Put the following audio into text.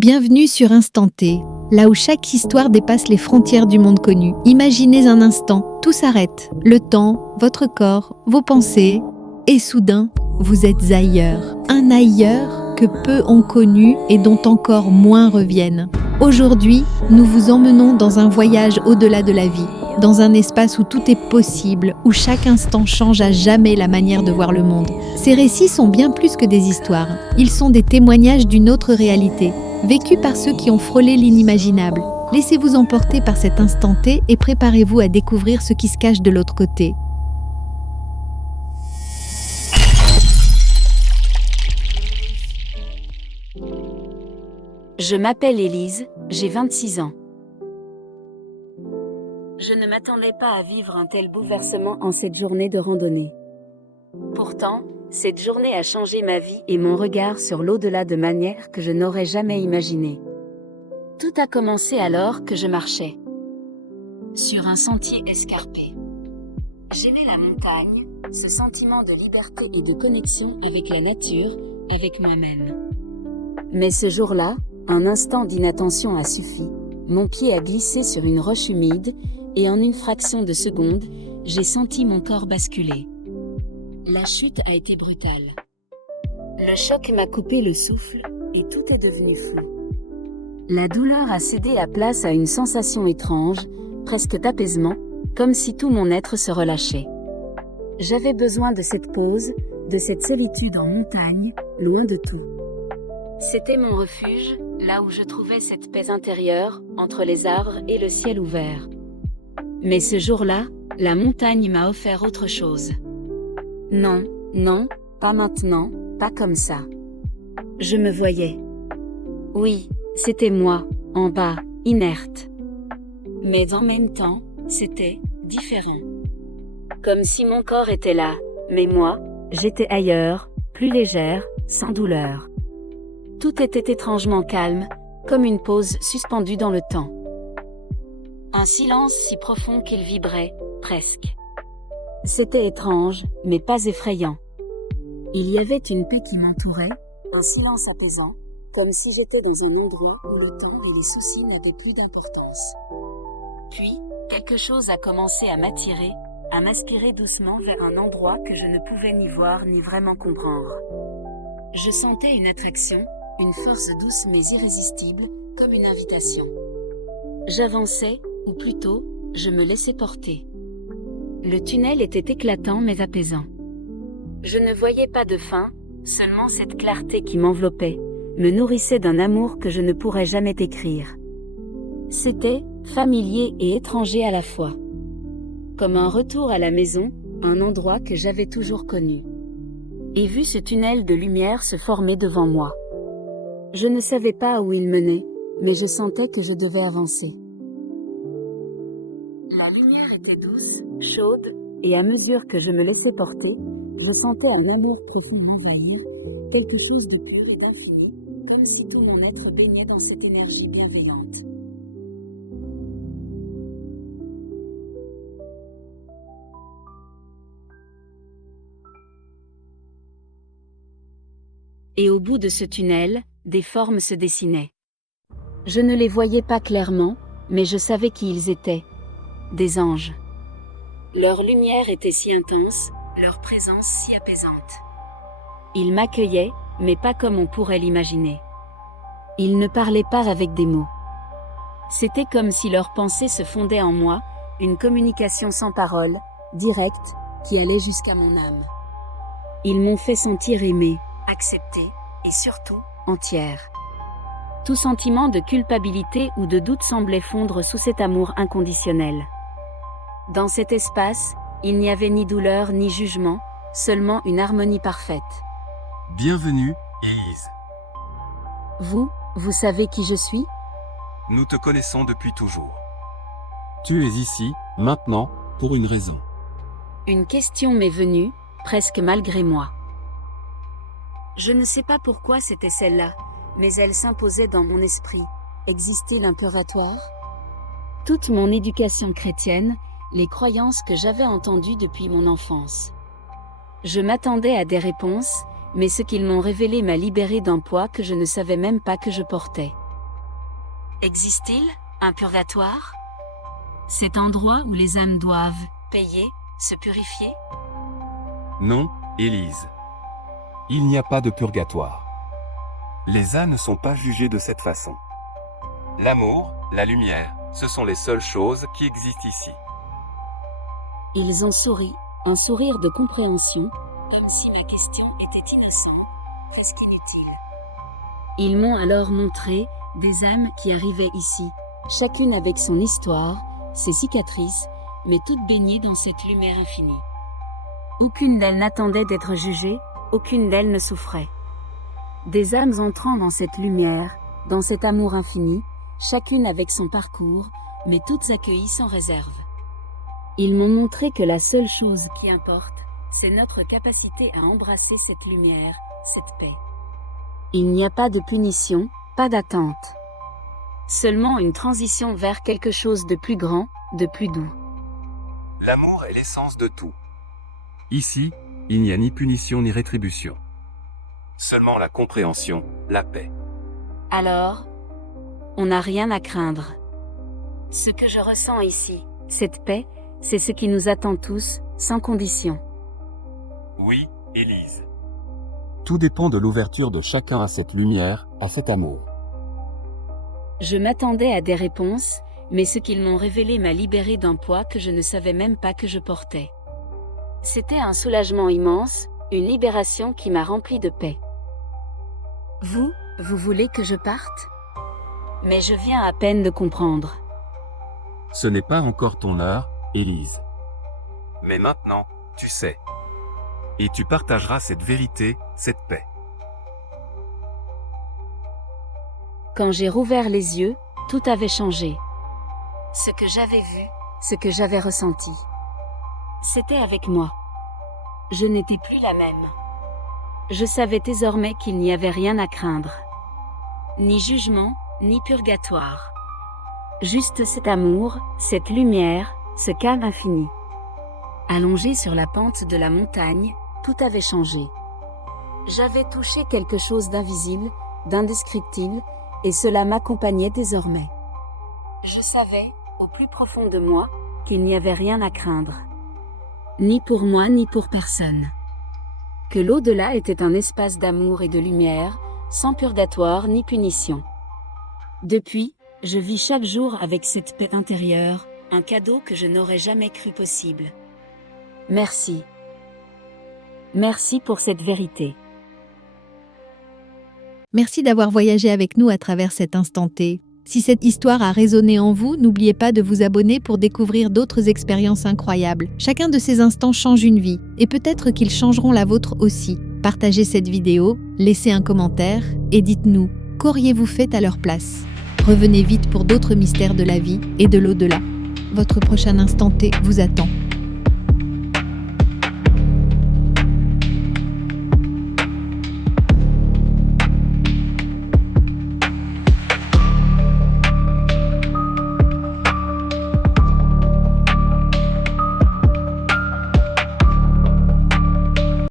Bienvenue sur Instant T, là où chaque histoire dépasse les frontières du monde connu. Imaginez un instant, tout s'arrête. Le temps, votre corps, vos pensées, et soudain, vous êtes ailleurs. Un ailleurs que peu ont connu et dont encore moins reviennent. Aujourd'hui, nous vous emmenons dans un voyage au-delà de la vie, dans un espace où tout est possible, où chaque instant change à jamais la manière de voir le monde. Ces récits sont bien plus que des histoires. Ils sont des témoignages d'une autre réalité, vécue par ceux qui ont frôlé l'inimaginable. Laissez-vous emporter par cet instant T et préparez-vous à découvrir ce qui se cache de l'autre côté. Je m'appelle Élise, j'ai 26 ans. Je ne m'attendais pas à vivre un tel bouleversement en cette journée de randonnée. Pourtant, cette journée a changé ma vie et mon regard sur l'au-delà de manière que je n'aurais jamais imaginé. Tout a commencé alors que je marchais sur un sentier escarpé. J'aimais la montagne, ce sentiment de liberté et de connexion avec la nature, avec moi-même. Mais ce jour-là, un instant d'inattention a suffi, mon pied a glissé sur une roche humide, et en une fraction de seconde, j'ai senti mon corps basculer. La chute a été brutale. Le choc m'a coupé le souffle, et tout est devenu flou. La douleur a cédé la place à une sensation étrange, presque d'apaisement, comme si tout mon être se relâchait. J'avais besoin de cette pause, de cette solitude en montagne, loin de tout. C'était mon refuge, là où je trouvais cette paix intérieure, entre les arbres et le ciel ouvert. Mais ce jour-là, la montagne m'a offert autre chose. Non, non, pas maintenant, pas comme ça. Je me voyais. Oui, c'était moi, en bas, inerte. Mais en même temps, c'était différent. Comme si mon corps était là, mais moi, j'étais ailleurs, plus légère, sans douleur. Tout était étrangement calme, comme une pause suspendue dans le temps. Un silence si profond qu'il vibrait, presque. C'était étrange, mais pas effrayant. Il y avait une paix qui m'entourait, un silence apaisant, comme si j'étais dans un endroit où le temps et les soucis n'avaient plus d'importance. Puis, quelque chose a commencé à m'attirer, à m'aspirer doucement vers un endroit que je ne pouvais ni voir ni vraiment comprendre. Je sentais une attraction, une force douce mais irrésistible, comme une invitation. J'avançais, ou plutôt, je me laissais porter. Le tunnel était éclatant mais apaisant. Je ne voyais pas de fin, seulement cette clarté qui m'enveloppait, me nourrissait d'un amour que je ne pourrais jamais décrire. C'était familier et étranger à la fois. Comme un retour à la maison, un endroit que j'avais toujours connu. Et vu ce tunnel de lumière se former devant moi. Je ne savais pas où il menait, mais je sentais que je devais avancer. La lumière était douce, chaude, et à mesure que je me laissais porter, je sentais un amour profond m'envahir, quelque chose de pur et d'infini, comme si tout mon être baignait dans cette énergie bienveillante. Et au bout de ce tunnel, des formes se dessinaient. Je ne les voyais pas clairement, mais je savais qui ils étaient. Des anges. Leur lumière était si intense, leur présence si apaisante. Ils m'accueillaient, mais pas comme on pourrait l'imaginer. Ils ne parlaient pas avec des mots. C'était comme si leurs pensées se fondaient en moi, une communication sans parole, directe, qui allait jusqu'à mon âme. Ils m'ont fait sentir aimée, acceptée, et surtout, entière. Tout sentiment de culpabilité ou de doute semblait fondre sous cet amour inconditionnel. Dans cet espace, il n'y avait ni douleur ni jugement, seulement une harmonie parfaite. Bienvenue, Élise. Vous savez qui je suis ? Nous te connaissons depuis toujours. Tu es ici, maintenant, pour une raison. Une question m'est venue, presque malgré moi. Je ne sais pas pourquoi c'était celle-là, mais elle s'imposait dans mon esprit. Existait l'impératoire ? Toute mon éducation chrétienne, les croyances que j'avais entendues depuis mon enfance. Je m'attendais à des réponses, mais ce qu'ils m'ont révélé m'a libéré d'un poids que je ne savais même pas que je portais. Existe-t-il un purgatoire? Cet endroit où les âmes doivent payer, se purifier? Non, Élise. Il n'y a pas de purgatoire. Les âmes ne sont pas jugées de cette façon. L'amour, la lumière, ce sont les seules choses qui existent ici. Ils ont souri, un sourire de compréhension, comme si ma question était innocente, presque inutile. Ils m'ont alors montré des âmes qui arrivaient ici, chacune avec son histoire, ses cicatrices, mais toutes baignées dans cette lumière infinie. Aucune d'elles n'attendait d'être jugée, aucune d'elles ne souffrait. Des âmes entrant dans cette lumière, dans cet amour infini, chacune avec son parcours, mais toutes accueillies sans réserve. Ils m'ont montré que la seule chose qui importe, c'est notre capacité à embrasser cette lumière, cette paix. Il n'y a pas de punition, pas d'attente. Seulement une transition vers quelque chose de plus grand, de plus doux. L'amour est l'essence de tout. Ici, il n'y a ni punition ni rétribution. Seulement la compréhension, la paix. Alors, on n'a rien à craindre. Ce que je ressens ici, cette paix, c'est ce qui nous attend tous, sans condition. Oui, Élise. Tout dépend de l'ouverture de chacun à cette lumière, à cet amour. Je m'attendais à des réponses, mais ce qu'ils m'ont révélé m'a libéré d'un poids que je ne savais même pas que je portais. C'était un soulagement immense, une libération qui m'a rempli de paix. Vous voulez que je parte? Mais je viens à peine de comprendre. Ce n'est pas encore ton heure, Élise. Mais maintenant, tu sais. Et tu partageras cette vérité, cette paix. Quand j'ai rouvert les yeux, tout avait changé. Ce que j'avais vu, ce que j'avais ressenti. C'était avec moi. Je n'étais plus la même. Je savais désormais qu'il n'y avait rien à craindre. Ni jugement, ni purgatoire. Juste cet amour, cette lumière, ce calme infini. Allongé sur la pente de la montagne, tout avait changé. J'avais touché quelque chose d'invisible, d'indescriptible, et cela m'accompagnait désormais. Je savais, au plus profond de moi, qu'il n'y avait rien à craindre. Ni pour moi ni pour personne. Que l'au-delà était un espace d'amour et de lumière, sans purgatoire ni punition. Depuis, je vis chaque jour avec cette paix intérieure, un cadeau que je n'aurais jamais cru possible. Merci. Merci pour cette vérité. Merci d'avoir voyagé avec nous à travers cet instant T. Si cette histoire a résonné en vous, n'oubliez pas de vous abonner pour découvrir d'autres expériences incroyables. Chacun de ces instants change une vie, et peut-être qu'ils changeront la vôtre aussi. Partagez cette vidéo, laissez un commentaire, et dites-nous, qu'auriez-vous fait à leur place? Revenez vite pour d'autres mystères de la vie et de l'au-delà. Votre prochain instant T vous attend.